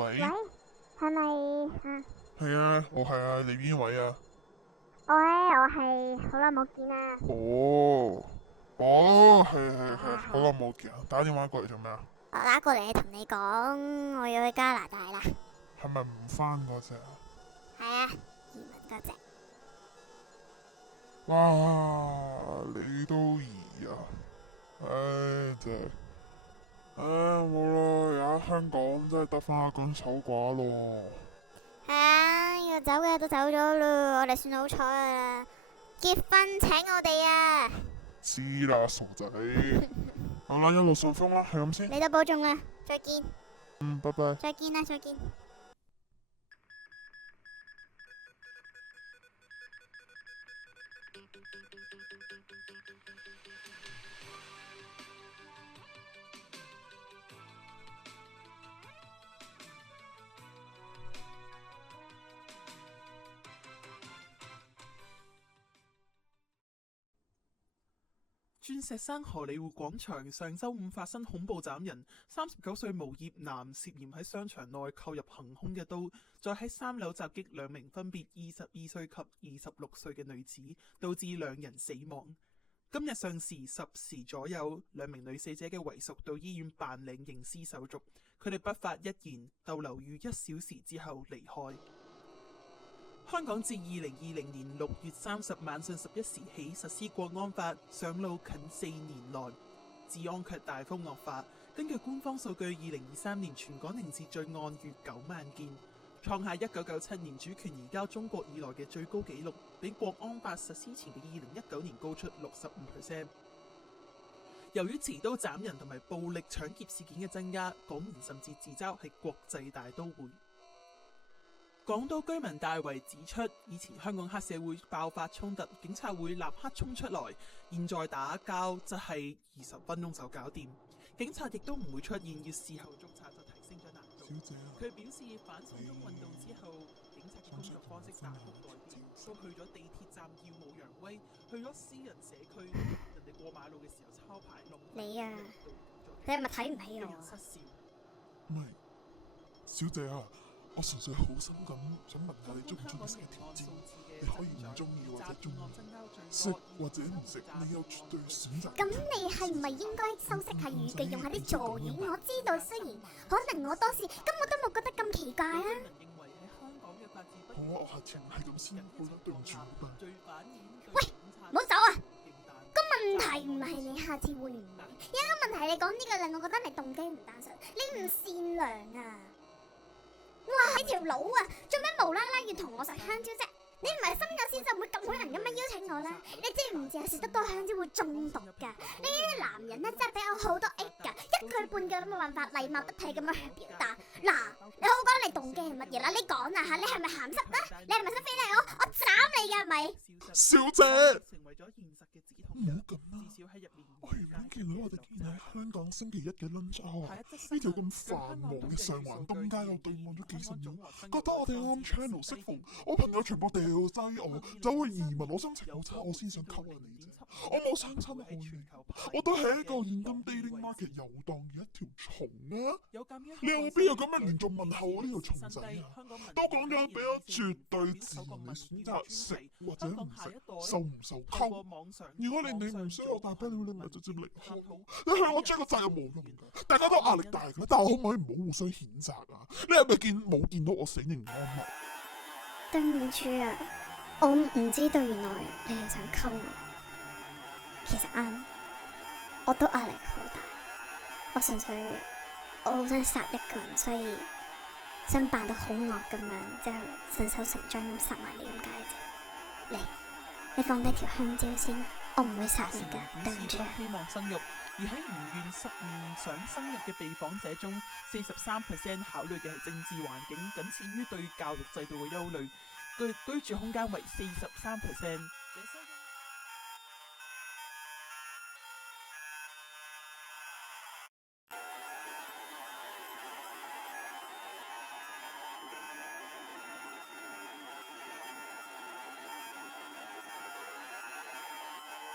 喂，喂，係咪啊？係啊，我係啊，你邊位啊？我係好耐冇見啦。哦，哦，係，好耐冇見啊！打電話過嚟做咩啊？我打過嚟同你講，我要去加拿大啦。係咪唔返嗰隻啊？係啊，移民嗰隻。哇，你都移啊？唉，真係，唉，冇咯，而家香港真係得返阿公守寡咯。係啊，要走嘅都走咗咯，我哋算好彩啊！結婚請我哋啊！知啦，傻仔。好啦，一路順風啦，係咁先。你都保重啦，再見。拜拜。再見啦，再見。鑽石山荷里活廣場上週五發生恐怖斬人，39歲無業男涉嫌喺商場內購入行兇嘅刀，再喺3樓襲擊兩名分別22歲及26歲嘅女子，導致兩人死亡。今日上時10時左右，兩名女死者嘅遺屬到醫院辦理認屍手續，佢哋不發一言，逗留逾1小時之後離開。香港自2020年6月30晚上11時起實施國安法，上路近4年來，治安卻大幅惡化。根據官方數據，2023年全港刑事罪案逾9萬件，創下1997年主權移交中國以來嘅最高紀錄，比國安法實施前嘅2019年高出65%。由於持刀斬人同埋暴力搶劫事件嘅增加，港人甚至自嘲係國際大都會。港島居民大圍指出，以前香港黑社會爆發衝突，警察會立刻衝出來，現在打交則係20分鐘就搞掂，警察亦都唔會出現，要事後捉賊就提升咗難度。佢表示反送中運動之後，警察嘅工作方式大幅改變，都去咗地鐵站耀武揚威，去咗私人社區，人哋過馬路嘅時候抄牌龍。你啊，你係咪睇唔起我？失笑。唔係，小姐啊，我純粹好心咁想問下你中唔中意食條蕉？你可以唔中意或者中意，食或者唔食，你有絕對選擇。咁你係咪應該修飾下語句，用下啲助語？我知道，雖然可能我當時根本都冇覺得咁奇怪啊。我下次唔係咁先，好啦，對唔住。喂，唔好走啊！個問題唔係你下次會唔會，有一個問題你講呢個令我覺得你動機唔單純，你唔善良啊！哇，你條佬啊，做咩無啦啦要同我食香蕉啫？你唔係心有先就唔會咁好人咁樣邀請我啦。你知唔知啊？食得多香蕉會中毒噶。呢啲男人咧真係俾我好多 A 噶，一句半句都冇辦法禮貌得體咁樣去表達。嗱，你好講你動機係乜嘢啦？你講啊吓，你係咪鹹濕啊？你係咪想非禮我？我斬你噶係咪？小姐，成為咗現實嘅止痛唔好藥。咁啦！至少喺入面。我原本見到我哋見喺香港星期一嘅 lunch hour，呢條咁繁忙嘅上環東街，我對望咗幾十秒，覺得我哋啱 channel 適逢，我朋友全部掉低我，走去移民，我心情好差，我先想溝下你啫。我冇親親愛你，我都係一個現今 dating market 遊蕩嘅一條蟲啊！你有冇必要咁樣連續問候我呢條蟲仔啊？都講咗俾我絕對自由你選擇食或者唔食，受唔受溝。如果你唔需要我大不了你咪直接離開，你向我追個責任冇用㗎，大家都壓力大㗎，但係可唔可以唔好互相譴責啊？你係咪冇見到我死刑安樂？對唔住啊，我唔知道原來你係想溝我。其實啱，我都壓力好大，我純粹我好想殺一個人，所以想扮到好惡咁樣，之後順手成章咁殺埋你咁解啫。你放低條香蕉先，我唔會殺你㗎，對唔住。希望生育，而喺唔願想生育嘅被訪者中，43% 考慮嘅係政治環境，僅次於對教育制度嘅憂慮。居住空間為43%，